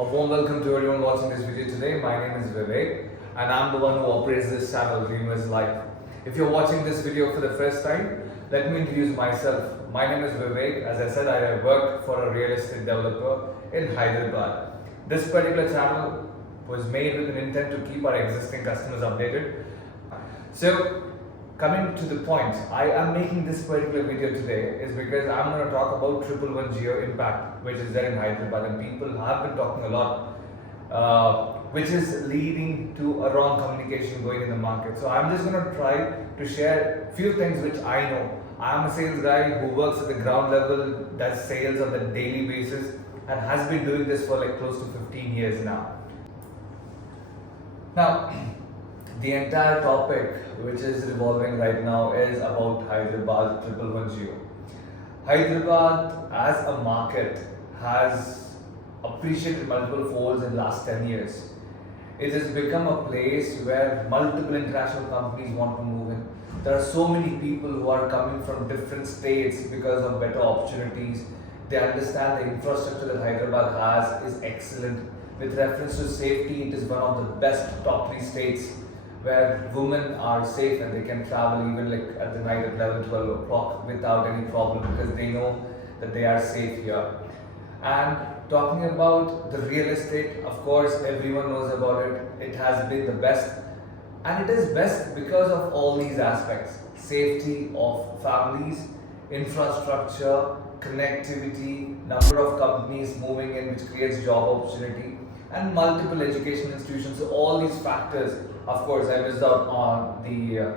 A warm welcome to everyone watching this video today. My name is Vivek and I'm the one who operates this channel, Dreamers Life. If you're watching this video for the first time, let me introduce myself. My name is Vivek. As I said, I work for a real estate developer in Hyderabad. This particular channel was made with an intent to keep our existing customers updated. So, coming to the point, I am making this particular video today is because I'm going to talk about 111 Geo Impact, which is there in Hyderabad, and people have been talking a lot, which is leading to a wrong communication going in the market. So I'm just going to try to share few things which I know. I'm a sales guy who works at the ground level, does sales on a daily basis, and has been doing this for like close to 15 years now. Now, the entire topic which is revolving right now is about Hyderabad 111 Geo. Hyderabad as a market has appreciated multiple folds in the last 10 years. It has become a place where multiple international companies want to move in. There are so many people who are coming from different states because of better opportunities. They understand the infrastructure that Hyderabad has is excellent. With reference to safety, it is one of the best top 3 states where women are safe and they can travel even like at the night at 11, 12 o'clock without any problem because they know that they are safe here. And talking about the real estate, of course, everyone knows about it. It has been the best, and it is best because of all these aspects: safety of families, infrastructure, connectivity, number of companies moving in, which creates job opportunity, and multiple education institutions. So all these factors. Of course, I missed out on the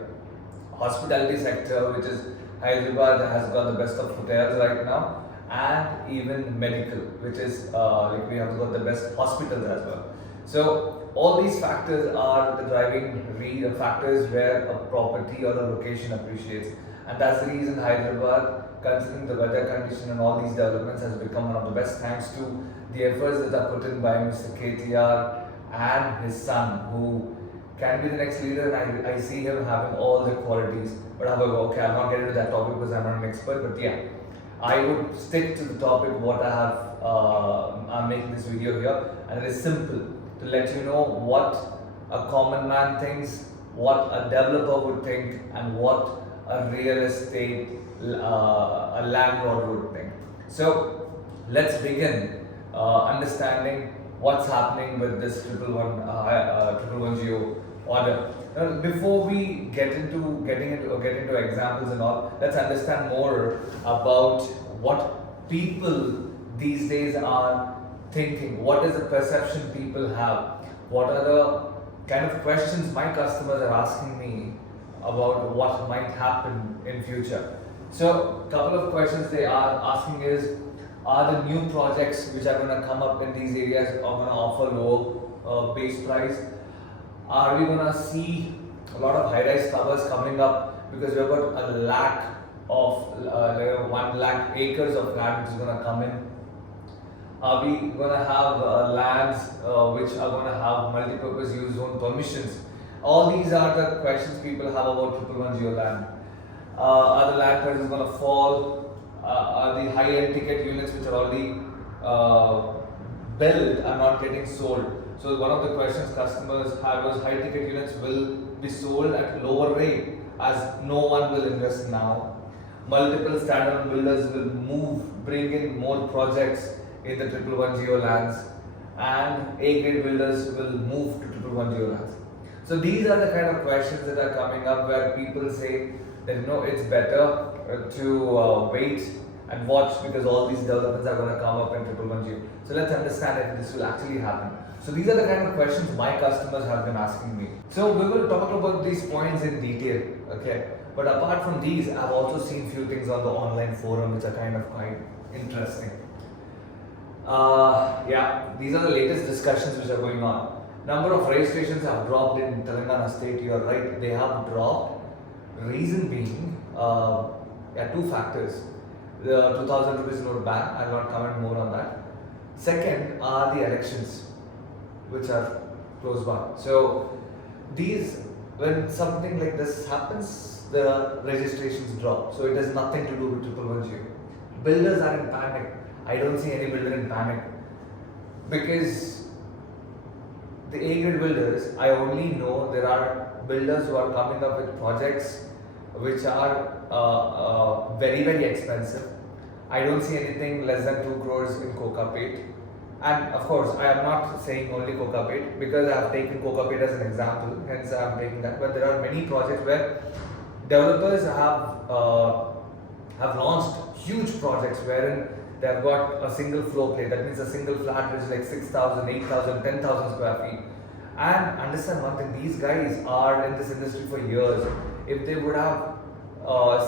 hospitality sector, which is Hyderabad has got the best of hotels right now, and even medical, which is like we have got the best hospitals as well. So all these factors are the driving factors where a property or a location appreciates, and that's the reason Hyderabad, considering the weather condition and all these developments, has become one of the best thanks to the efforts that are put in by Mr. KTR and his son, who can be the next leader, and I see him having all the qualities. But however, okay, I'll not get into that topic because I'm not an expert, but yeah, I would stick to the topic what I have, I'm making this video here, and it is simple to let you know what a common man thinks, what a developer would think, and what a real estate, a landlord would think. So let's begin understanding what's happening with this 111 Geo order. Now, before we get into examples and all, let's understand more about what people these days are thinking. What is the perception people have? What are the kind of questions my customers are asking me about what might happen in future? So, couple of questions they are asking is, are the new projects which are going to come up in these areas are going to offer low base price? Are we going to see a lot of high-rise towers coming up because we've got a lakh of 1 lakh acres of land which is going to come in? Are we going to have lands which are going to have multi-purpose use zone permissions? All these are the questions people have about 111 Geo land. Are the land prices going to fall? Are the high-end ticket units which are already built are not getting sold? So one of the questions customers had was high ticket units will be sold at lower rate as no one will invest now. Multiple standalone builders will bring in more projects in the 111 Geo lands, and A-grade builders will move to 111 Geo lands. So these are the kind of questions that are coming up where people say that it's better to wait and watch because all these developments are going to come up in 111 Geo. So let's understand if this will actually happen. So these are the kind of questions my customers have been asking me. So we will talk about these points in detail, okay? But apart from these, I've also seen few things on the online forum which are kind of quite interesting. Yeah, these are the latest discussions which are going on. Number of registrations have dropped in Telangana state. You are right, they have dropped. Reason being, 2 factors. The 2000 rupees note ban, I'll not comment more on that. Second are the elections, which are close by. So when something like this happens, the registrations drop. So it has nothing to do with 111 Geo. Builders are in panic. I don't see any builder in panic. because the A-grade builders, I only know there are builders who are coming up with projects which are very very expensive. I don't see anything less than 2 crores in Kokapet. And of course, I am not saying only Kokapet because I have taken Kokapet as an example, hence I am taking that. But there are many projects where developers have launched huge projects wherein they have got a single floor plate, that means a single flat which is like 6,000, 8,000, 10,000 square feet. And understand one thing, these guys are in this industry for years. If they would have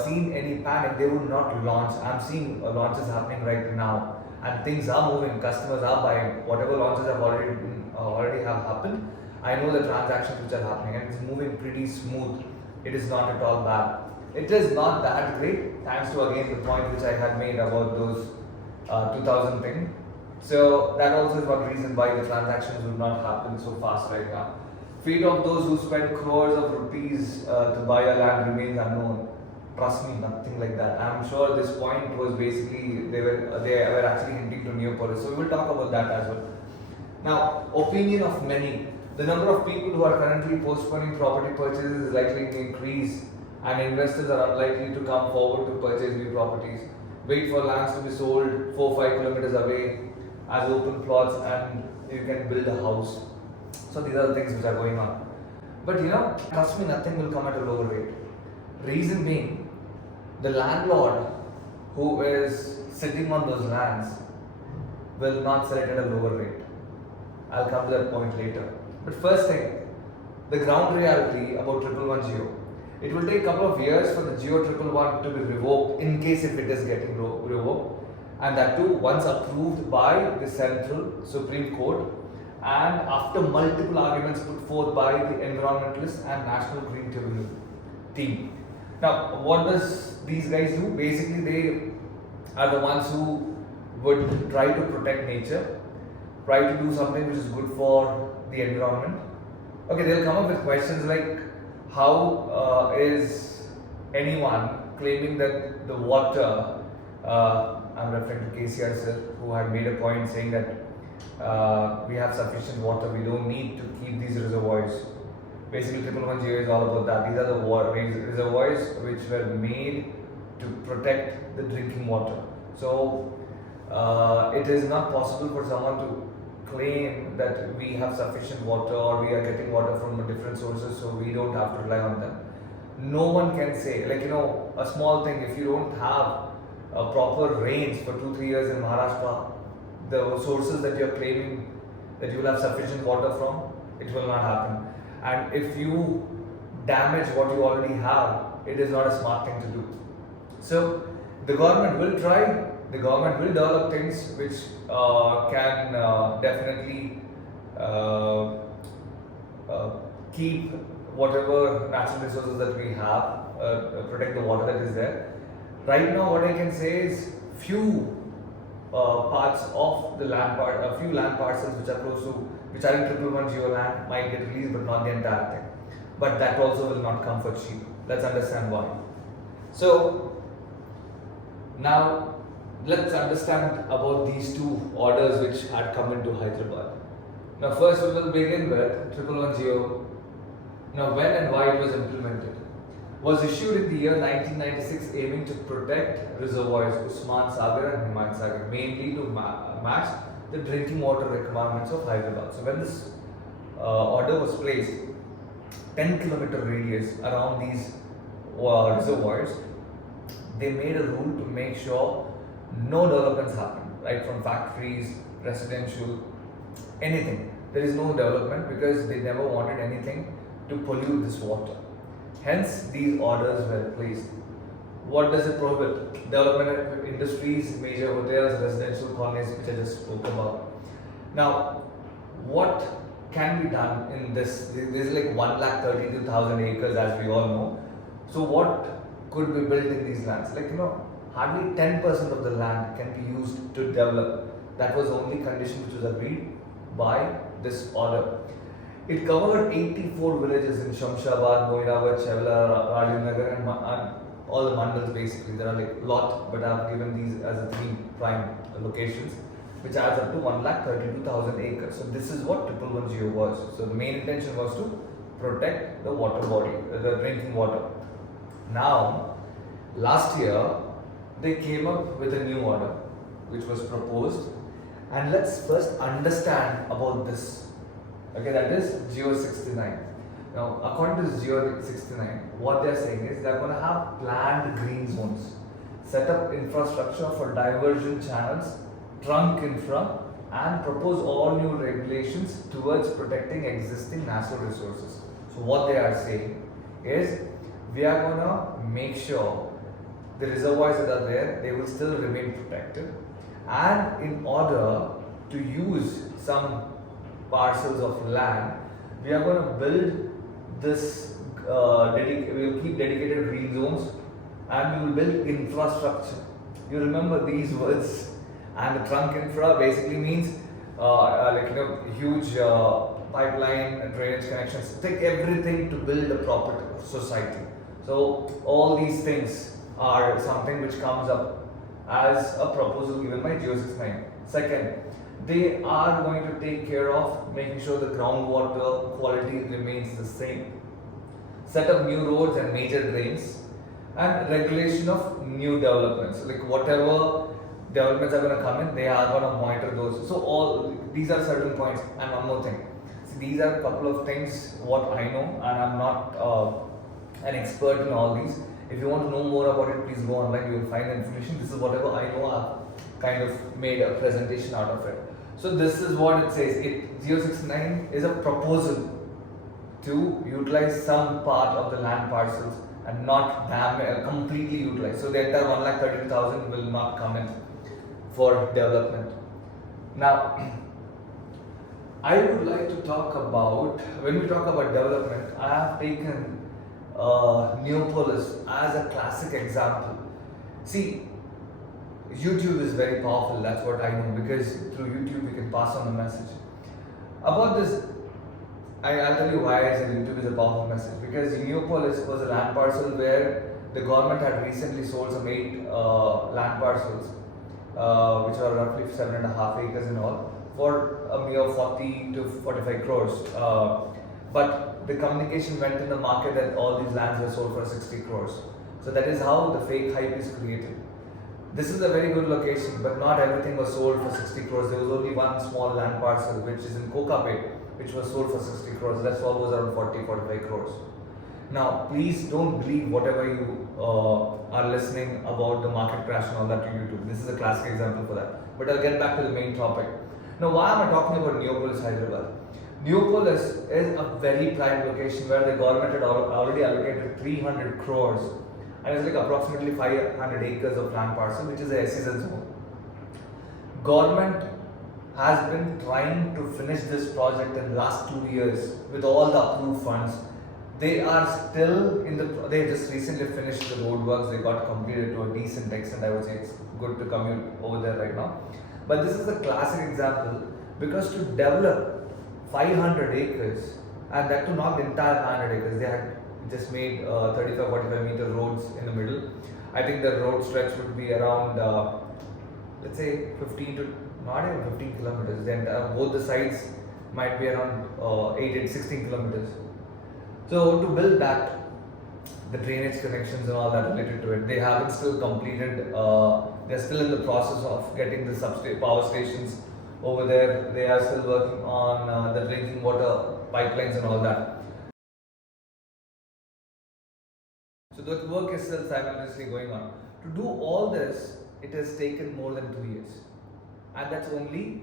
seen any panic, they would not launch. I'm seeing launches happening right now, and things are moving. Customers are buying. Whatever launches have already have happened, I know the transactions which are happening, and it's moving pretty smooth. It is not at all bad. It is not that great, thanks to again the point which I had made about those 2000 thing. So that also is one reason why the transactions will not happen so fast right now. Fate of those who spend crores of rupees to buy a land remains unknown. Trust me, nothing like that. I'm sure this point was basically they were actually hinting to Neopolis. So we will talk about that as well. Now, opinion of many. The number of people who are currently postponing property purchases is likely to increase, and investors are unlikely to come forward to purchase new properties. Wait for lands to be sold 4-5 kilometers away as open plots, and you can build a house. So these are the things which are going on. But trust me, nothing will come at a lower rate. Reason being, the landlord who is sitting on those lands will not sell it at a lower rate. I'll come to that point later. But first thing, the ground reality about 111 Geo. It will take a couple of years for the Geo 111 to be revoked in case if it is getting revoked, and that too once approved by the Central Supreme Court and after multiple arguments put forth by the environmentalists and National Green Tribunal team. Now, what does these guys do? Basically, they are the ones who would try to protect nature, try to do something which is good for the environment. Okay, they'll come up with questions like, how is anyone claiming that the water, I'm referring to KCR sir, who had made a point saying that we have sufficient water, we don't need to keep these reservoirs. Basically, 111 Geo is all about that. These are the reservoirs which were made to protect the drinking water. So, it is not possible for someone to claim that we have sufficient water or we are getting water from different sources, so we don't have to rely on them. No one can say, like a small thing, if you don't have proper rains for 2-3 years in Maharashtra, the sources that you're claiming that you will have sufficient water from, it will not happen. And if you damage what you already have, it is not a smart thing to do. So the government will try, the government will develop things which can definitely keep whatever natural resources that we have, protect the water that is there. Right now, what I can say is few parts of the land part, a few land parcels which are close to, which are in 111 Geo land might get released, but not the entire thing. But that also will not come for cheap. Let's understand why. So now let's understand about these two orders which had come into Hyderabad. Now first we will begin with 111 Geo. Now when and why it was implemented. Was issued in the year 1996 aiming to protect reservoirs Usman Sagar and Himayat Sagar, mainly to match the drinking water requirements of Hyderabad. So when this order was placed, 10-kilometer radius around these reservoirs, they made a rule to make sure no developments happen, right from factories, residential, anything. There is no development because they never wanted anything to pollute this water. Hence, these orders were placed. What does it prohibit? Development of industries, major hotels, residential colonies, which I just spoke about. Now, what can be done in this? There is like 132,000 acres, as we all know. So, what could be built in these lands? Like, hardly 10% of the land can be used to develop. That was the only condition which was agreed by this order. It covered 84 villages in Shamshabad, Moinabad, Chevla, Rajinagar, and all the mandals basically. There are like a lot, but I have given these as the 3 prime locations. which adds up to 1,32,000 acres. So this is what 1110 was. So the main intention was to protect the water body, the drinking water. Now, last year they came up with a new order which was proposed, and let's first understand about this. Okay, that is Geo 69. Now, according to Geo 69, what they are saying is they are going to have planned green zones, set up infrastructure for diversion channels, trunk infra, and propose all new regulations towards protecting existing natural resources. So, what they are saying is we are going to make sure the reservoirs that are there, they will still remain protected, and in order to use some parcels of land, we are going to build this we will keep dedicated green zones, and we will build infrastructure. You remember these words. And the trunk infra basically means huge pipeline and drainage connections. Take everything to build a proper society. So all these things are something which comes up as a proposal given by Geo 69. Second, they are going to take care of making sure the groundwater quality remains the same. Set up new roads and major drains, and regulation of new developments. Like whatever developments are going to come in, they are going to monitor those. So all these are certain points. And one more thing. See, these are a couple of things what I know, and I'm not an expert in all these. If you want to know more about it, please go online. You will find the information. This is whatever I know. I've kind of made a presentation out of it. So this is what it says. Geo 69 is a proposal to utilize some part of the land parcels and not completely utilize. So the entire 1,32,000 will not come in for development. Now, I would like to talk about, when we talk about development, I have taken Neopolis as a classic example. See, YouTube is very powerful, that's what I know, because through YouTube we can pass on the message. About this, I'll tell you why I said YouTube is a powerful message. Because Neopolis was a land parcel where the government had recently sold some 8 land parcels, which are roughly 7.5 acres in all, for a mere 40 to 45 crores. But the communication went in the market that all these lands were sold for 60 crores. So that is how the fake hype is created. This is a very good location, but not everything was sold for 60 crores. There was only one small land parcel, which is in Kokapet, which was sold for 60 crores. That's all was around 40-45 crores. Now, please don't believe whatever you are listening about the market crash and all that to YouTube. This is a classic example for that. But I'll get back to the main topic. Now, why am I talking about Neopolis, Hyderabad? Neopolis is a very prime location where the government had already allocated 300 crores, and it's like approximately 500 acres of land parcel, which is a SEZ zone. Government has been trying to finish this project in the last 2 years with all the approved funds. They are still they just recently finished the road works. They got completed to a decent extent. I would say it's good to commute over there right now. But this is a classic example, because to develop 500 acres, and that to not the entire 500 acres, they had just made 35-45 meter roads in the middle. I think the road stretch would be around, let's say 15 to not even 15 kilometers. Then both the sides might be around 16 kilometers. So to build that, the drainage connections and all that related to it, they haven't still completed. They're still in the process of getting the power stations over there. They are still working on the drinking water pipelines and all that. So the work is still simultaneously going on. To do all this, it has taken more than 2 years. And that's only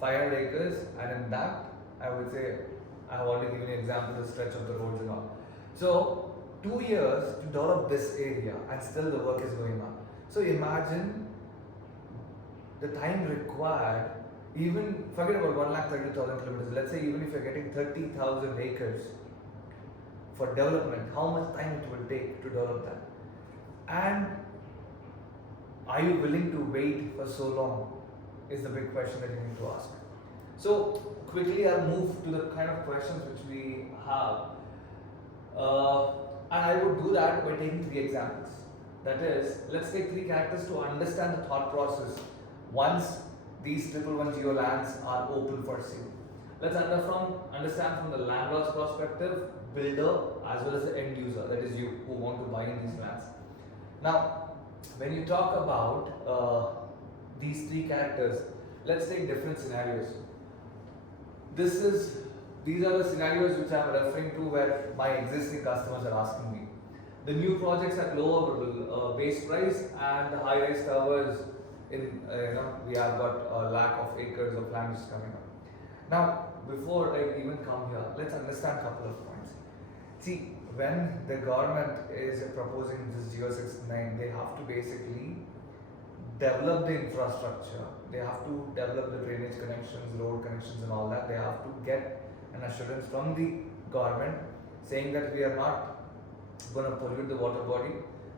500 acres, and in that, I would say, I have already given you an example of the stretch of the roads and all. So, 2 years to develop this area, and still the work is going on. So imagine the time required, even forget about 1,30,000 kilometers, let's say even if you're getting 30,000 acres for development, how much time it will take to develop that? And are you willing to wait for so long? Is the big question that you need to ask. So quickly I'll move to the kind of questions which we have, and I would do that by taking 3 examples. That is, let's take 3 characters to understand the thought process once these triple one geo lands are open for sale. Let's understand from the landlord's perspective, builder as well as the end user, that is you who want to buy in these lands. Now, when you talk about these three characters, let's take different scenarios. This is These are the scenarios which I am referring to where my existing customers are asking me. The new projects at lower base price and the high-rise towers in we have got a lack of acres of land which is coming up. Now, before I even come here, let's understand a couple of points. See, when the government is proposing this Geo 69, they have to basically develop the infrastructure. They have to develop the drainage connections, road connections, and all that. They have to get an assurance from the government saying that we are not going to pollute the water body.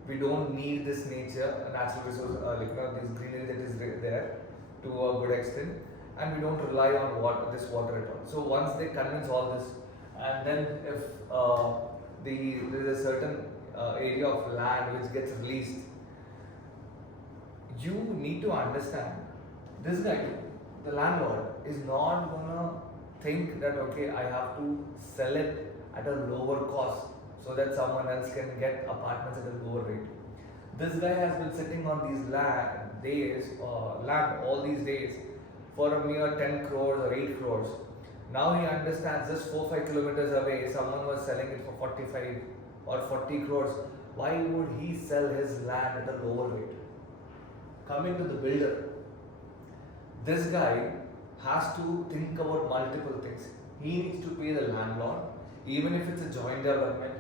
We don't need this nature, natural resource, this greenery that is there to a good extent, and we don't rely on this water at all. So once they convince all this, and then if there is a certain area of land which gets released, you need to understand this guy, the landlord, is not gonna think that okay, I have to sell it at a lower cost so that someone else can get apartments at a lower rate. This guy has been sitting on these land all these days for a mere 10 crores or 8 crores. Now he understands just 4-5 kilometers away, someone was selling it for 45 or 40 crores. Why would he sell his land at a lower rate? Coming to the builder, this guy has to think about multiple things. He needs to pay the landlord, even if it's a joint development.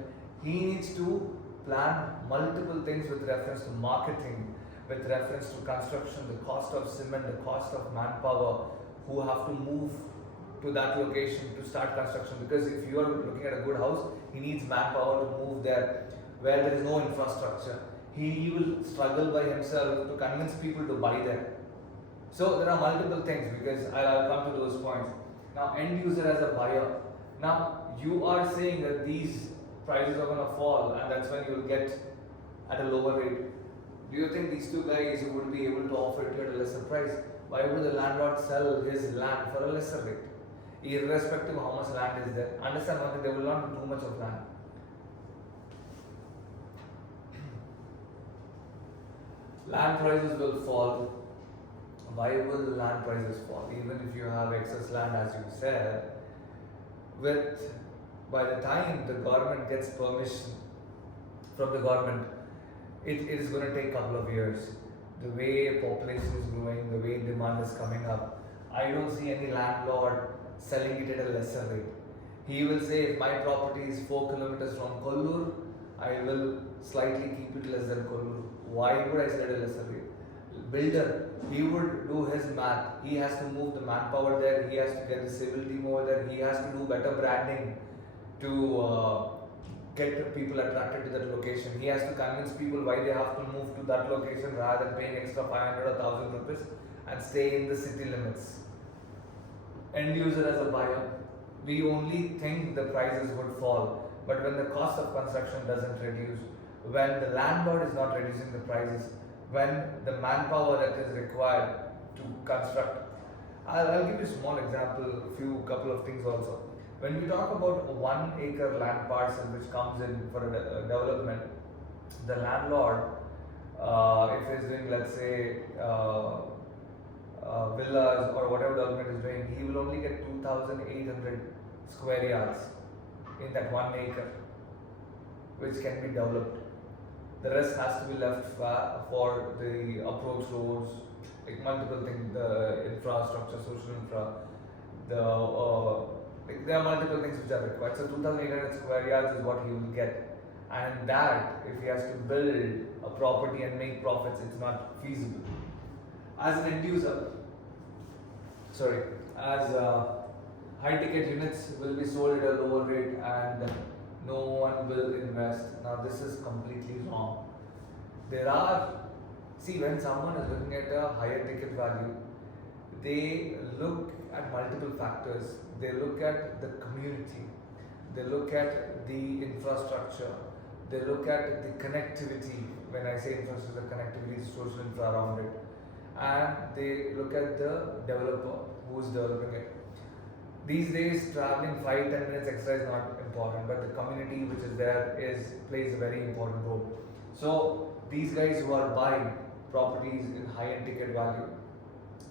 He needs to plan multiple things with reference to marketing, with reference to construction, the cost of cement, the cost of manpower who have to move to that location to start construction. Because if you are looking at a good house, he needs manpower to move there where there is no infrastructure. He will struggle by himself to convince people to buy there. So there are multiple things, because I'll come to those points. Now, end user as a buyer. Now, you are saying that these prices are going to fall and that's when you will get at a lower rate. Do you think these two guys would be able to offer it at a lesser price? Why would the landlord sell his land for a lesser rate? Irrespective of how much land is there. Understand one thing, they will not do too much of land. Land prices will fall. Why will land prices fall? Even if you have excess land, as you said, by the time the government gets permission from the government, it is going to take a couple of years. The way population is growing, the way demand is coming up, I don't see any landlord selling it at a lesser rate. He will say, if my property is 4 kilometers from Kollur, I will slightly keep it less than Kollur. Why would I sell it at a lesser rate? Builder, he would do his math. He has to move the manpower there. He has to get the civil team over there. He has to do better branding to get people attracted to that location. He has to convince people why they have to move to that location rather than paying extra 500 or 1000 rupees and stay in the city limits. End user as a buyer, we only think the prices would fall, but when the cost of construction doesn't reduce, when the landlord is not reducing the prices, when the manpower that is required to construct. I'll give you a small example, a couple of things also. When we talk about a 1 acre land parcel which comes in for a development, the landlord, if he's doing, let's say, villas or whatever development is doing, he will only get 2,800 square yards in that 1 acre, which can be developed. The rest has to be left for the approach roads, like multiple things, the infrastructure, social infra, there are multiple things which are required. So 2,800 square yards is what he will get. And that, if he has to build a property and make profits, it's not feasible. As an end user, high ticket units will be sold at a lower rate and no one will invest. Now this is completely wrong. When someone is looking at a higher ticket value, they look at multiple factors. They look at the community, they look at the infrastructure, they look at the connectivity. When I say infrastructure, connectivity is social infra around it. and they look at the developer who is developing it. These days, traveling 5-10 minutes extra is not important, but the community which is there is plays a very important role. So these guys who are buying properties in high-end ticket value,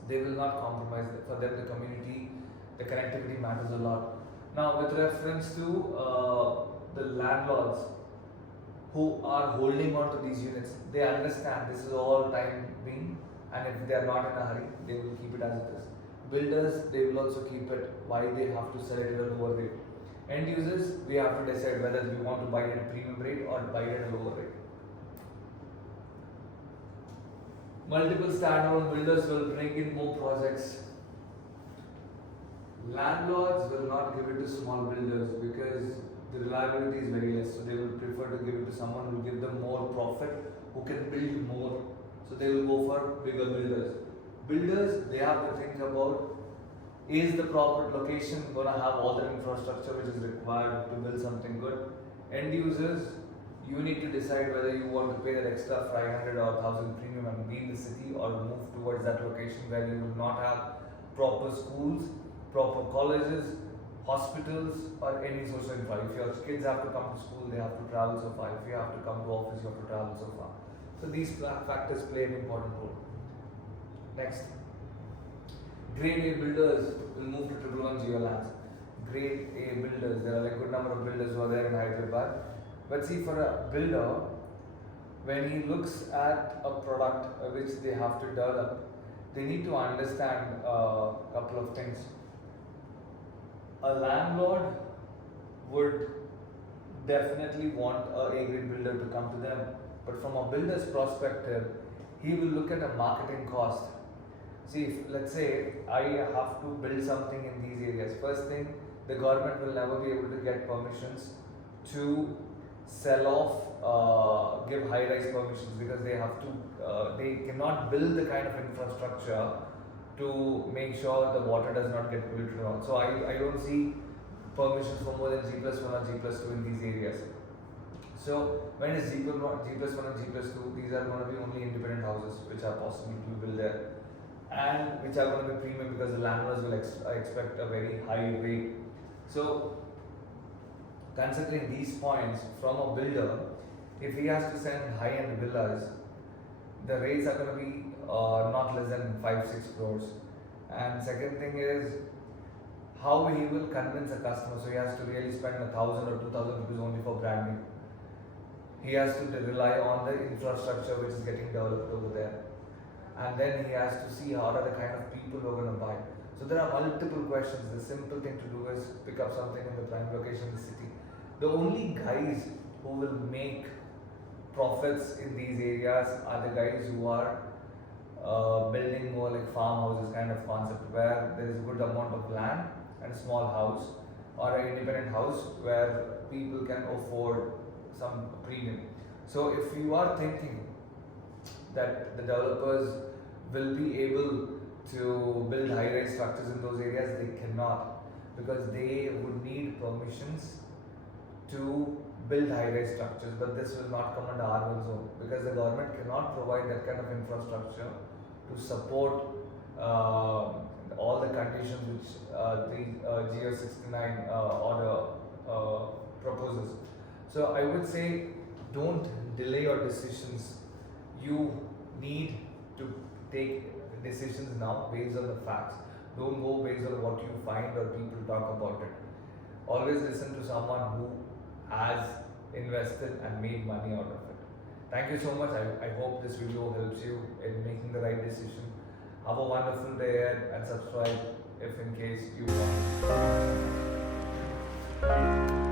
they will not compromise. For them, the community, the connectivity matters a lot. Now, with reference to the landlords who are holding on to these units, they understand this is all time being, and if they are not in a hurry, they will keep it as it is. Builders, they will also keep it. Why they have to sell it at a lower rate? End users, we have to decide whether we want to buy it at a premium rate or buy it at a lower rate. Multiple standalone builders will bring in more projects. Landlords will not give it to small builders because the reliability is very less. So they will prefer to give it to someone who will give them more profit, who can build more. So they will go for bigger builders. Builders, they have to think about, is the proper location going to have all the infrastructure which is required to build something good? End users, you need to decide whether you want to pay that extra 500 or 1000 premium and be in the city, or move towards that location where you will not have proper schools, proper colleges, hospitals, or any social infra. If your kids have to come to school, they have to travel so far. If you have to come to office, you have to travel so far. So these factors play an important role. Next, grade A builders will move to 111 geo lands. Grade A builders, there are like a good number of builders who are there in Hyderabad. But see, for a builder, when he looks at a product which they have to develop, they need to understand a couple of things. A landlord would definitely want a A-grade builder to come to them, but from a builder's perspective, he will look at a marketing cost. See, if, let's say I have to build something in these areas. First thing, the government will never be able to get permissions to sell off, give high-rise permissions, because they have to, they cannot build the kind of infrastructure to make sure the water does not get polluted at all. So I don't see permissions for more than G+1 or G+2 in these areas. So when it's G+1 and G+2, these are going to be only independent houses which are possible to build there, and which are going to be premium because the landlords will expect a very high rate. So considering these points from a builder, if he has to send high-end villas, the rates are going to be not less than 5-6 crores. And second thing is how he will convince a customer. So he has to really spend 1,000 or 2,000 rupees only for branding. He has to rely on the infrastructure which is getting developed over there, and then he has to see how are the kind of people who are going to buy. So there are multiple questions. The simple thing to do is pick up something in the prime location in the city. The only guys who will make profits in these areas are the guys who are building more like farmhouses kind of concept, where there is a good amount of land and a small house or an independent house where people can afford some premium. So if you are thinking that the developers will be able to build high-rise structures in those areas, they cannot, because they would need permissions to build high-rise structures, but this will not come under urban zone because the government cannot provide that kind of infrastructure to support all the conditions which the GO 69 order proposes. So I would say, don't delay your decisions. You need to take decisions now based on the facts. Don't go based on what you find or people talk about it. Always listen to someone who has invested and made money out of it. Thank you so much. I hope this video helps you in making the right decision. Have a wonderful day ahead and subscribe if in case you want.